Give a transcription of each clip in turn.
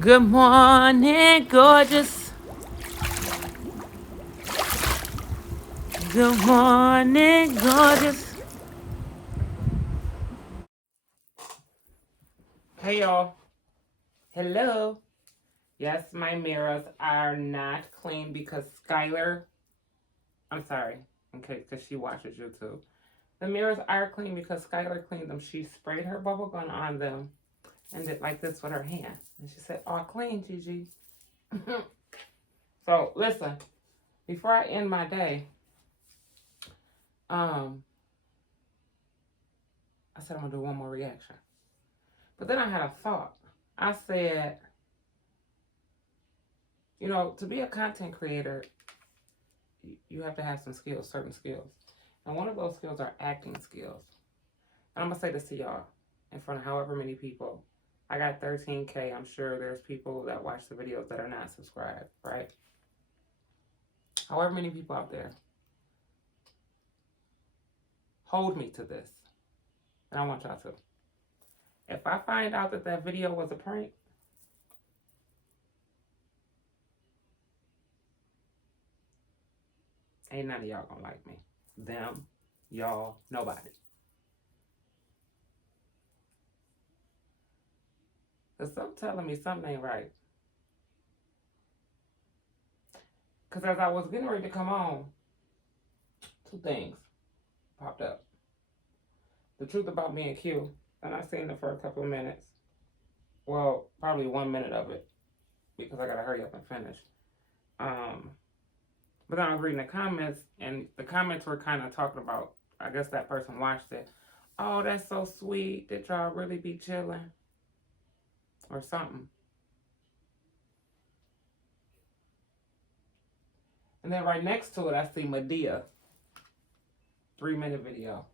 Good morning, gorgeous. Good morning, gorgeous. Hey, y'all. Hello. Yes, my mirrors are not clean because Skylar, I'm sorry, okay, because she watches YouTube. The mirrors are clean because Skylar cleaned them. She sprayed her bubble gun on them and did like this with her hand. And she said, "All clean, Gigi." So, listen, before I end my day, I said I'm going to do one more reaction. But then I had a thought. I said, you know, to be a content creator, you have to have some skills, certain skills. And one of those skills are acting skills. And I'm going to say this to y'all in front of however many people. I got 13K. I'm sure there's people that watch the videos that are not subscribed, right? However many people out there. Hold me to this. And I want y'all to. If I find out that that video was a prank, ain't none of y'all gonna like me. Them, y'all, nobody. Because some telling me something ain't right. Because as I was getting ready to come on, two things popped up. The truth about being Q, and I seen it for a couple of minutes. Well, probably 1 minute of it, because I gotta hurry up and finish. But then I was reading the comments, and the comments were kind of talking about, I guess that person watched it. "Oh, that's so sweet. Did y'all really be chilling?" Or something. And then right next to it, I see Medea. 3-minute video.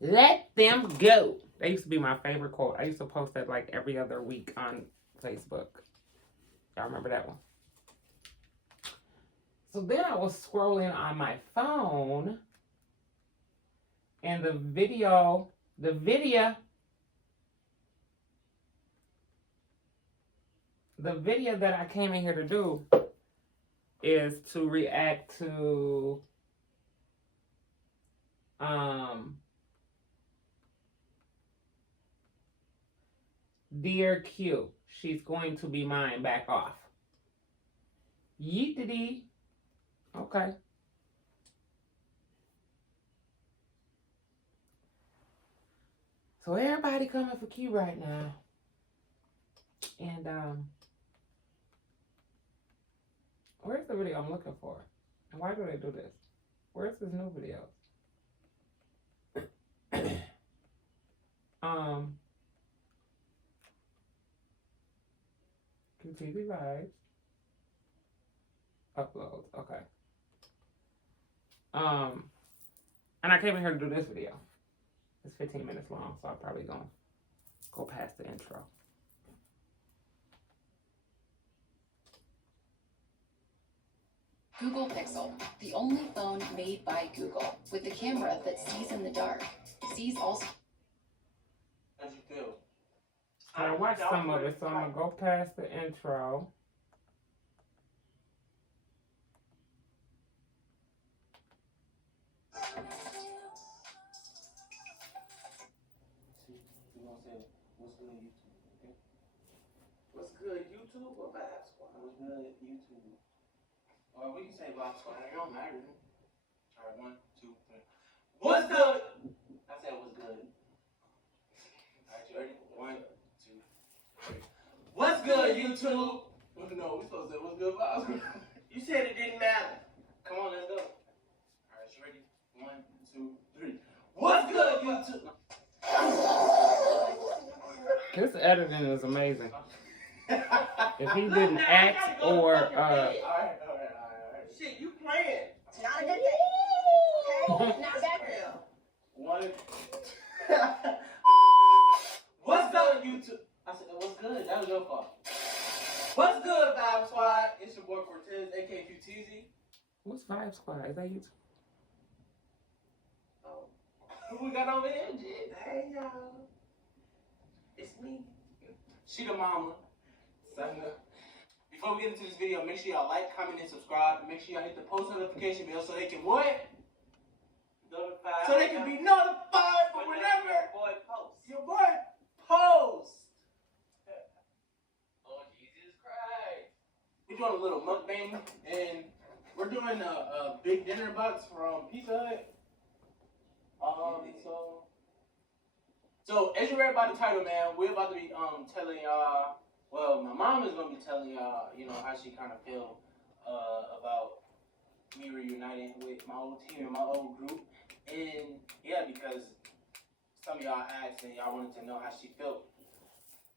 "Let them go." That used to be my favorite quote. I used to post that like every other week on Facebook. Y'all remember that one? So then I was scrolling on my phone, and the video that I came in here to do is to react to "Dear Q, she's going to be mine, back off." Yeetity. Okay. So everybody coming for Q right now. And where's the video I'm looking for? And why do they do this? Where's this new video? QTV Vibez. Uploads. Okay. And I came in here to do this video. It's 15 minutes long, so I'm probably gonna go past the intro. Google Pixel, the only phone made by Google, with the camera that sees in the dark, sees also. How'd you feel? I watched some of it, so I'm gonna go past the intro. You gonna say, "What's good, YouTube?" Okay? What's good, YouTube or Vibez Squad? What's good, YouTube? Or we can say Vibez Squad. It don't matter. All right, 1, 2, 3. What's good? I said, "What's good?" All right, you ready? 1, 2, 3. What's good, YouTube? No, we supposed to say, "What's good, Vibez Squad?" You said it didn't matter. Come on, let's go. All right, you ready? 1, 2, 3. What's good, YouTube? This editing is amazing. If he didn't act or Alright. Shit, you playing. Not a good day. Okay? Not that real. 1. What's up, YouTube? I said, "What's good?" That was your fault. What's good, Vibez Squad? It's your boy Cortez, aka QTZ. what's Vibez Squad? Is that YouTube? Oh, who we got over here, Jit? Hey, y'all. It's me, She the mama. Before we get into this video, make sure y'all like, comment, and subscribe. And make sure y'all hit the post notification bell so they can what? Notified. So they can be notified for whenever your boy posts. your boy posts. Oh, Jesus Christ. We're doing a little mukbang, and we're doing a big dinner box from Pizza Hut. So as you read by the title, man, we're about to be telling y'all. Well, my mom is gonna be telling y'all, you know, how she kind of feel about me reuniting with my old team and my old group, and yeah, because some of y'all asked and y'all wanted to know how she felt.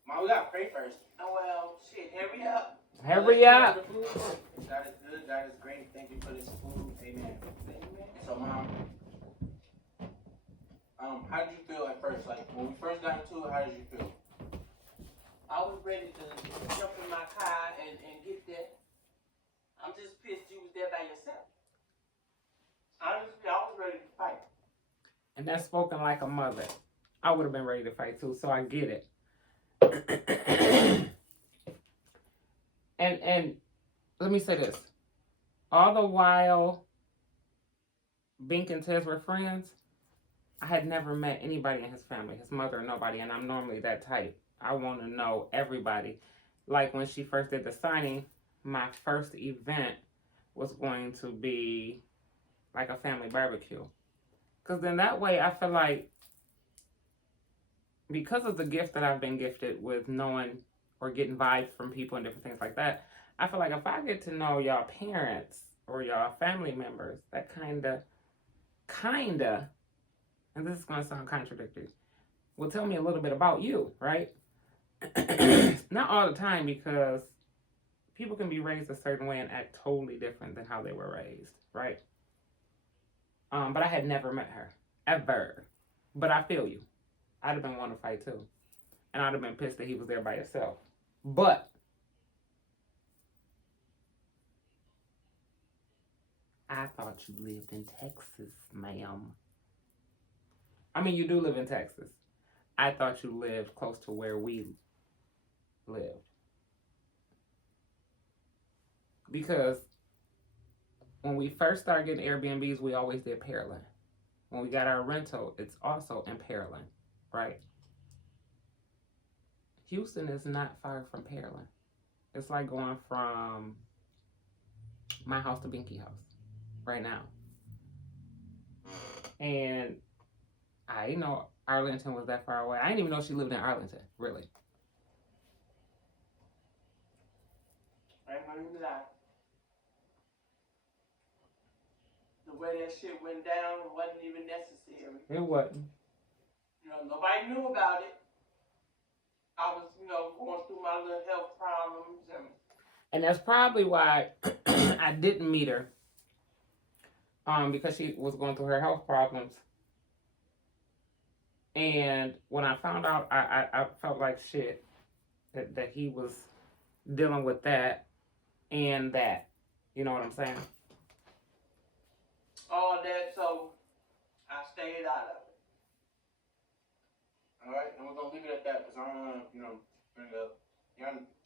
Mom, we gotta pray first. Oh, well, shit, hurry up. Hurry up. God is good. God is great. Thank you for this food. Amen. Amen. So, Mom, how did you feel at first? Like, when we first got into it, how did you feel? I was ready to jump in my car and get there. I'm just pissed you was there by yourself. Honestly, I was ready to fight. And that's spoken like a mother. I would have been ready to fight too, so I get it. and let me say this. All the while Bink and Tez were friends, I had never met anybody in his family, his mother or nobody, and I'm normally that type. I want to know everybody. Like when she first did the signing, my first event was going to be like a family barbecue. Because then that way I feel like, because of the gift that I've been gifted with knowing or getting vibes from people and different things like that, I feel like if I get to know y'all parents or y'all family members, that kinda, and this is going to sound contradictory, will tell me a little bit about you, right? Not all the time, because people can be raised a certain way and act totally different than how they were raised, right? But I had never met her, ever. But I feel you. I'd have been wanting to fight too. And I'd have been pissed that he was there by himself. But I thought you lived in Texas, ma'am. I mean, you do live in Texas. I thought you lived close to where we lived. Because when we first started getting Airbnbs, we always did Pearland. When we got our rental, it's also in Pearland, right? Houston is not far from Pearland. It's like going from my house to Binky house right now. And I didn't know Arlington was that far away. I didn't even know she lived in Arlington, really. I ain't gonna even lie. The way that shit went down wasn't even necessary. It wasn't. You know, nobody knew about it. I was, you know, going through my little health problems And that's probably why I didn't meet her. Because she was going through her health problems. And when I found out, I felt like shit that he was dealing with that and that. You know what I'm saying? all that, so I stayed out of it. Alright, and we're gonna leave it at that because I don't wanna, bring up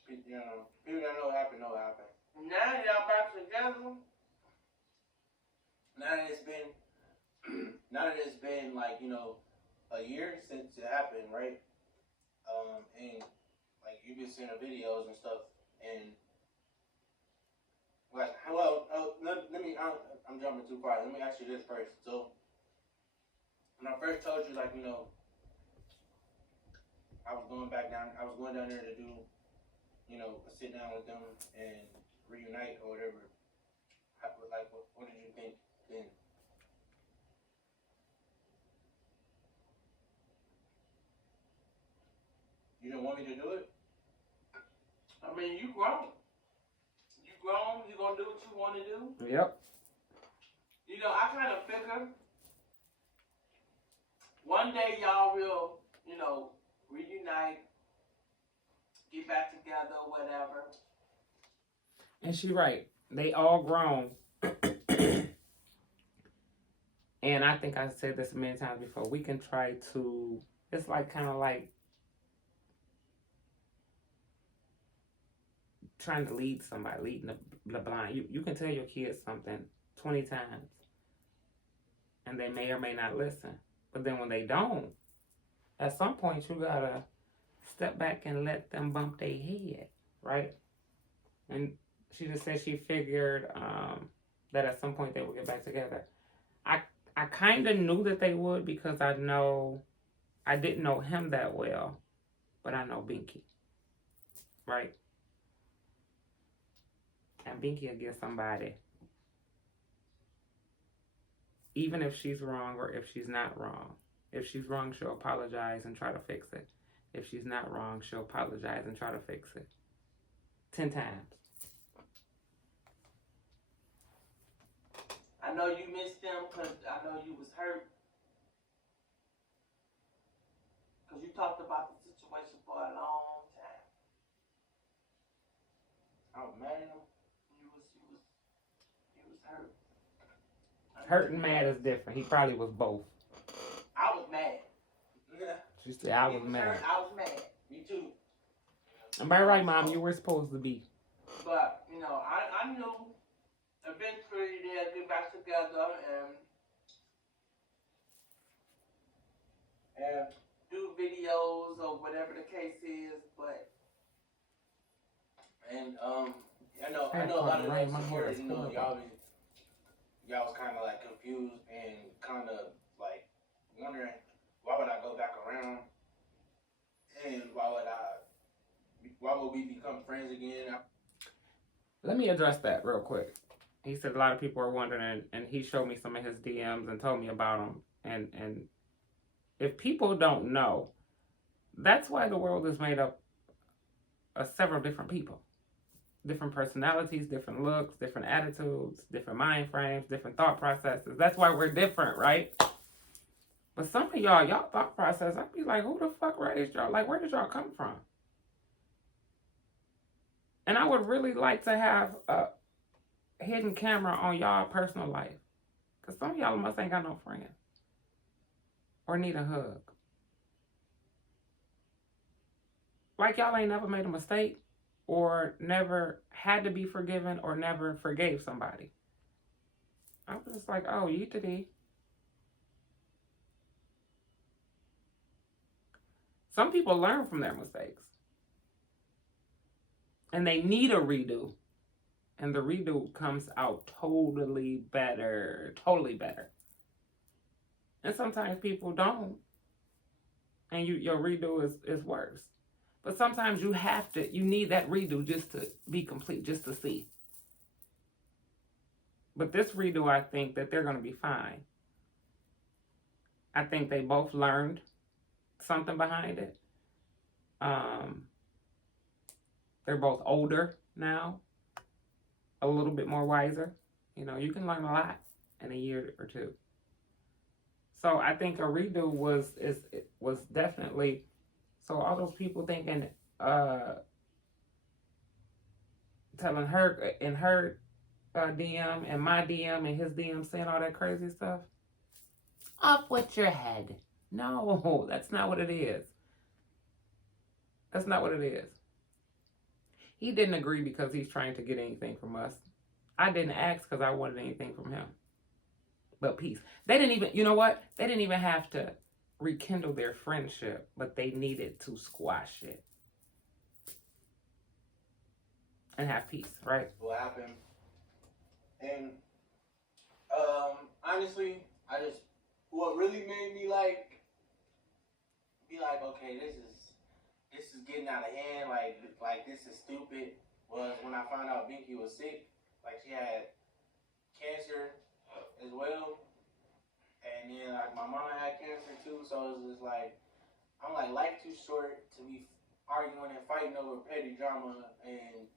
people that know what happened know what happened. Now y'all back together. Now that it's been like, a year since it happened, right? And like you've been seeing the videos and stuff, and like, I'm jumping too far. Let me ask you this first. So when I first told you, like, I was going down there to do, a sit down with them and reunite or whatever. What did you think then? You didn't want me to do it? I mean, you grown. You grown, you gonna do what you wanna do. Yep. I kind of figure one day y'all will, reunite, get back together, whatever. And she right. They all grown. And I think I said this many times before. We can try to, it's like kind of like trying to lead somebody, leading the blind. You can tell your kids something 20 times, and they may or may not listen. But then when they don't, at some point you gotta step back and let them bump their head, right? And she just said she figured that at some point they would get back together. I kind of knew that they would because I didn't know him that well, but I know Binky, right? And Binky will get somebody, even if she's wrong or if she's not wrong. If she's wrong, she'll apologize and try to fix it. If she's not wrong, she'll apologize and try to fix it. 10 times. I know you missed them because I know you was hurt. Because you talked about the situation for a long time. I was mad at him. You was hurt. Hurt and mad is different. He probably was both. I was mad. She said, I He was mad. hurt, I was mad. Me too. And by right, Mom, you were supposed to be. But, you know, I knew eventually they'll get back together and do videos or whatever the case is, but And I know a lot of that support, you know, y'all was kind of like confused and kind of like wondering why would I go back around and why would we become friends again? Let me address that real quick. He said a lot of people are wondering, and he showed me some of his DMs and told me about them. And if people don't know, that's why the world is made up of several different people. Different personalities, different looks, different attitudes, different mind frames, different thought processes. That's why we're different, right? But some of y'all thought process, I'd be like, who the fuck raised y'all? Like, where did y'all come from? And I would really like to have a hidden camera on y'all personal life. Because some of y'all must ain't got no friends. Or need a hug. Like y'all ain't never made a mistake. Or never had to be forgiven. Or never forgave somebody. I was just like, oh, you today. Some people learn from their mistakes. And they need a redo. And the redo comes out totally better. Totally better. And sometimes people don't. And your redo is worse. But sometimes you need that redo just to be complete, just to see. But this redo, I think that they're going to be fine. I think they both learned something behind it. They're both older now, a little bit more wiser. You know, you can learn a lot in a year or two. So I think a redo was definitely. So all those people thinking, telling her in her DM and my DM and his DM saying all that crazy stuff. Up with your head. No, that's not what it is. That's not what it is. He didn't agree because he's trying to get anything from us. I didn't ask because I wanted anything from him. But peace. They didn't even, you know what? They didn't even have to rekindle their friendship, but they needed to squash it. And have peace, right? What happened? And honestly, what really made me be like, okay, this is getting out of hand, like this is stupid, was when I found out Binky was sick. Like she had cancer as well. And then like my mama had cancer too, so it was just like, I'm like, life too short to be arguing and fighting over petty drama, and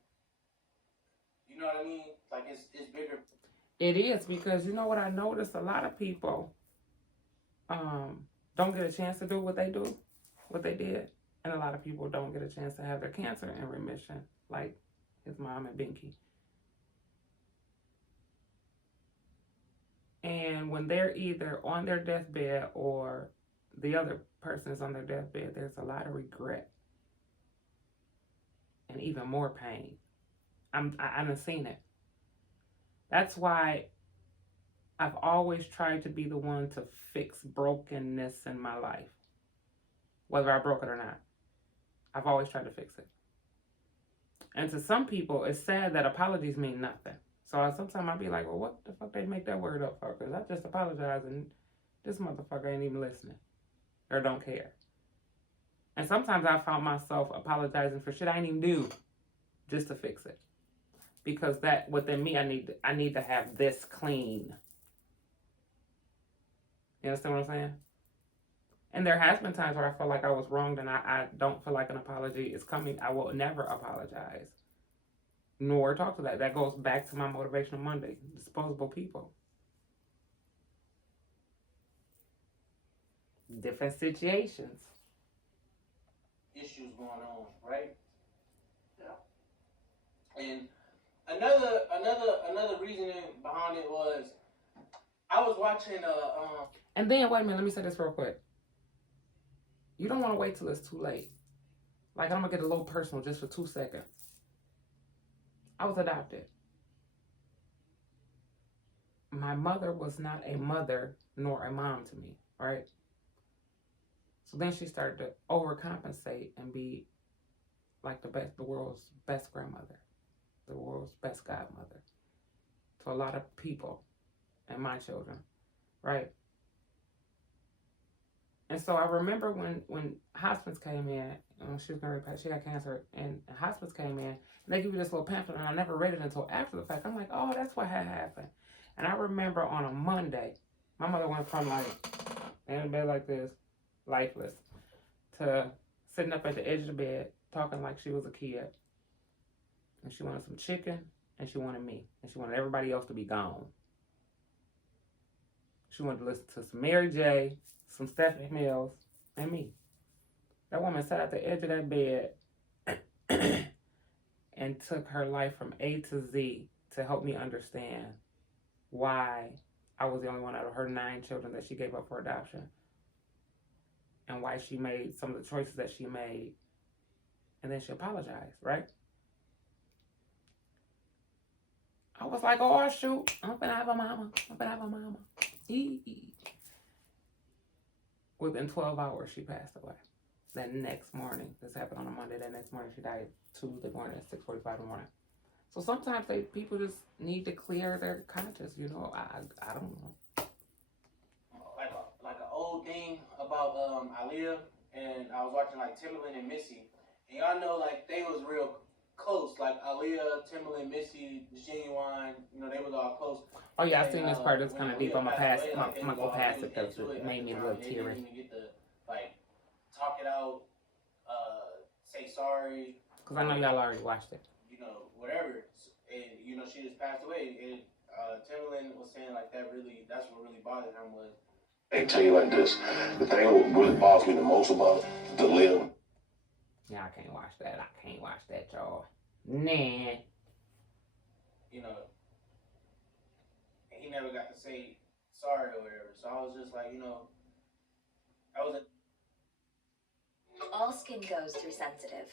you know what I mean? Like it's bigger. It is, because you know what I noticed? A lot of people don't get a chance to do what they did. And a lot of people don't get a chance to have their cancer in remission, like his mom and Binky. And when they're either on their deathbed or the other person is on their deathbed, there's a lot of regret and even more pain. I done seen it. That's why I've always tried to be the one to fix brokenness in my life, whether I broke it or not. I've always tried to fix it. And to some people, it's sad that apologies mean nothing. So sometimes I'll be like, well, what the fuck they make that word up for? Because I just apologize and this motherfucker ain't even listening or don't care. And sometimes I found myself apologizing for shit I didn't even do just to fix it. Because that within me, I need to have this clean. You understand what I'm saying? And there has been times where I feel like I was wronged and I don't feel like an apology is coming. I will never apologize. Nor talk to that. That goes back to my Motivational Monday. Disposable people. Different situations. Issues going on, right? Yeah. And another reasoning behind it was I was watching And then wait a minute, let me say this real quick. You don't want to wait till it's too late. Like, I'm gonna get a little personal just for 2 seconds. I was adopted. My mother was not a mother nor a mom to me, right? So then she started to overcompensate and be like the world's best grandmother, the world's best godmother to a lot of people and my children, right? And so I remember when hospice came in, she got cancer, and hospice came in, and they give you this little pamphlet, and I never read it until after the fact. I'm like, oh, that's what had happened. And I remember on a Monday, my mother went from like in a bed like this, lifeless, to sitting up at the edge of the bed, talking like she was a kid. And she wanted some chicken, and she wanted me, and she wanted everybody else to be gone. She wanted to listen to some Mary J., some Stephanie Mills, and me. That woman sat at the edge of that bed and took her life from A to Z to help me understand why I was the only one out of her 9 children that she gave up for adoption, and why she made some of the choices that she made. And then she apologized, right? I was like, oh, shoot, I'm gonna have a mama. Within 12 hours, she passed away. That next morning, this happened on a Monday, that next morning she died Tuesday morning at 6:45 in the morning. So sometimes people just need to clear their conscience, you know. I don't know. Like an old thing about Aaliyah, and I was watching like Timbaland and Missy, and y'all know like they was real close. Like Aaliyah, Timbaland, Missy, Genuine, you know, they was all close. Oh yeah, I seen this part. It's kind of deep. I'm gonna go past it because it made me a little teary. They didn't even get to like talk it out, say sorry. Because I know y'all already watched it. You know, whatever. And, you know, she just passed away. And Timberland was saying, like, that's what really bothered him was. I tell you like this, the thing that really bothers me the most about the live. Yeah, I can't watch that, y'all. Nah. You know, he never got to say sorry or whatever. So I was just like, you know, all skin goes through sensitive.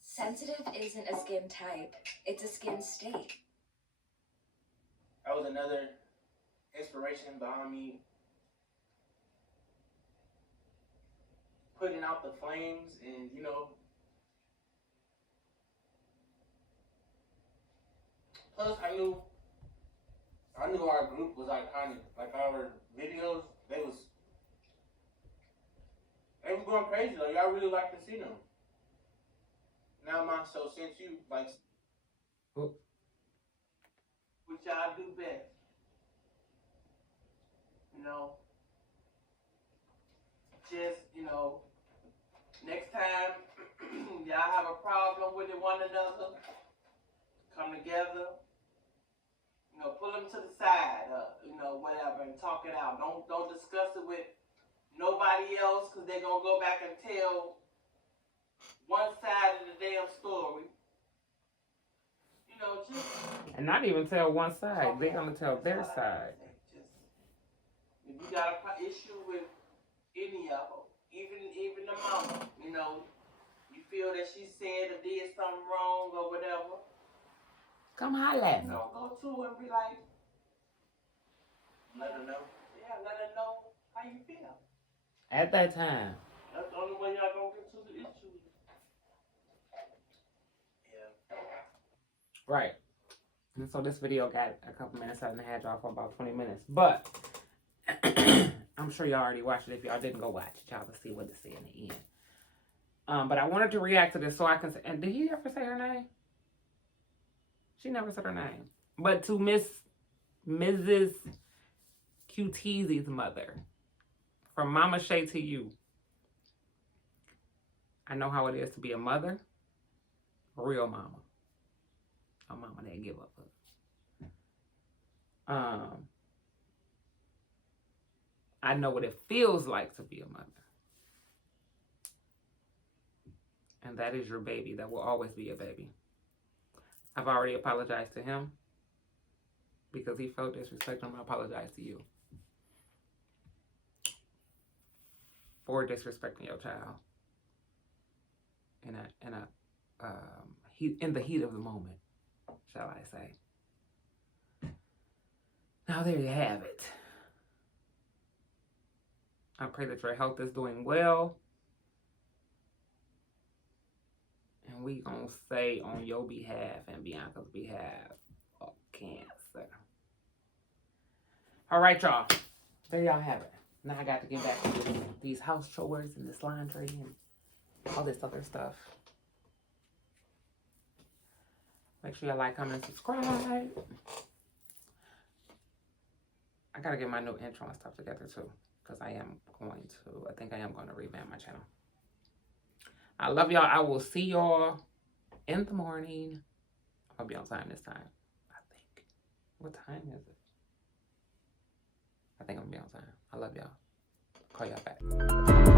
Sensitive isn't a skin type, it's a skin state. That was another inspiration behind me putting out the flames, and you know, plus I knew our group was iconic. Like our videos, they was going crazy. Like y'all really like to see them. Now, so since you like, Oops. Which y'all do best. You know, just, you know, next time y'all have a problem with one another, come together, you know, pull them to the side, you know, whatever, and talk it out. Don't discuss it with nobody else, because they're going to go back and tell one side of the damn story. You know, just... And not even tell one side. They're going to tell their side. If you got an issue with any of them, even the mama, you know, you feel that she said or did something wrong or whatever, Come holler at me. So go to her and be like, Let her know. yeah, let her know how you feel. At that time. That's the only way y'all gonna get to the issue. Yeah. Right. And so this video got a couple minutes. I had y'all for about 20 minutes. But I'm sure y'all already watched it. If y'all didn't go watch it, y'all will see what to see in the end. But I wanted to react to this so I can say, and did he ever say her name? She never said her name. But to Mrs. QTZ's mother, from Mama Shay to you, I know how it is to be a mother, a real mama. A mama that give up. I know what it feels like to be a mother. And that is your baby. That will always be your baby. I've already apologized to him because he felt disrespected. I'm going to apologize to you for disrespecting your child in the heat of the moment, shall I say. Now there you have it. I pray that your health is doing well. And we gonna say on your behalf and Bianca's behalf, oh, cancer. All right, y'all. There y'all have it. Now I got to get back to these house chores and this laundry and all this other stuff. Make sure y'all like, comment, and subscribe. I gotta get my new intro and stuff together too, because I think I am going to revamp my channel. I love y'all. I will see y'all in the morning. I'll be on time this time, I think. What time is it? I think I'm gonna be on time. I love y'all. Call y'all back.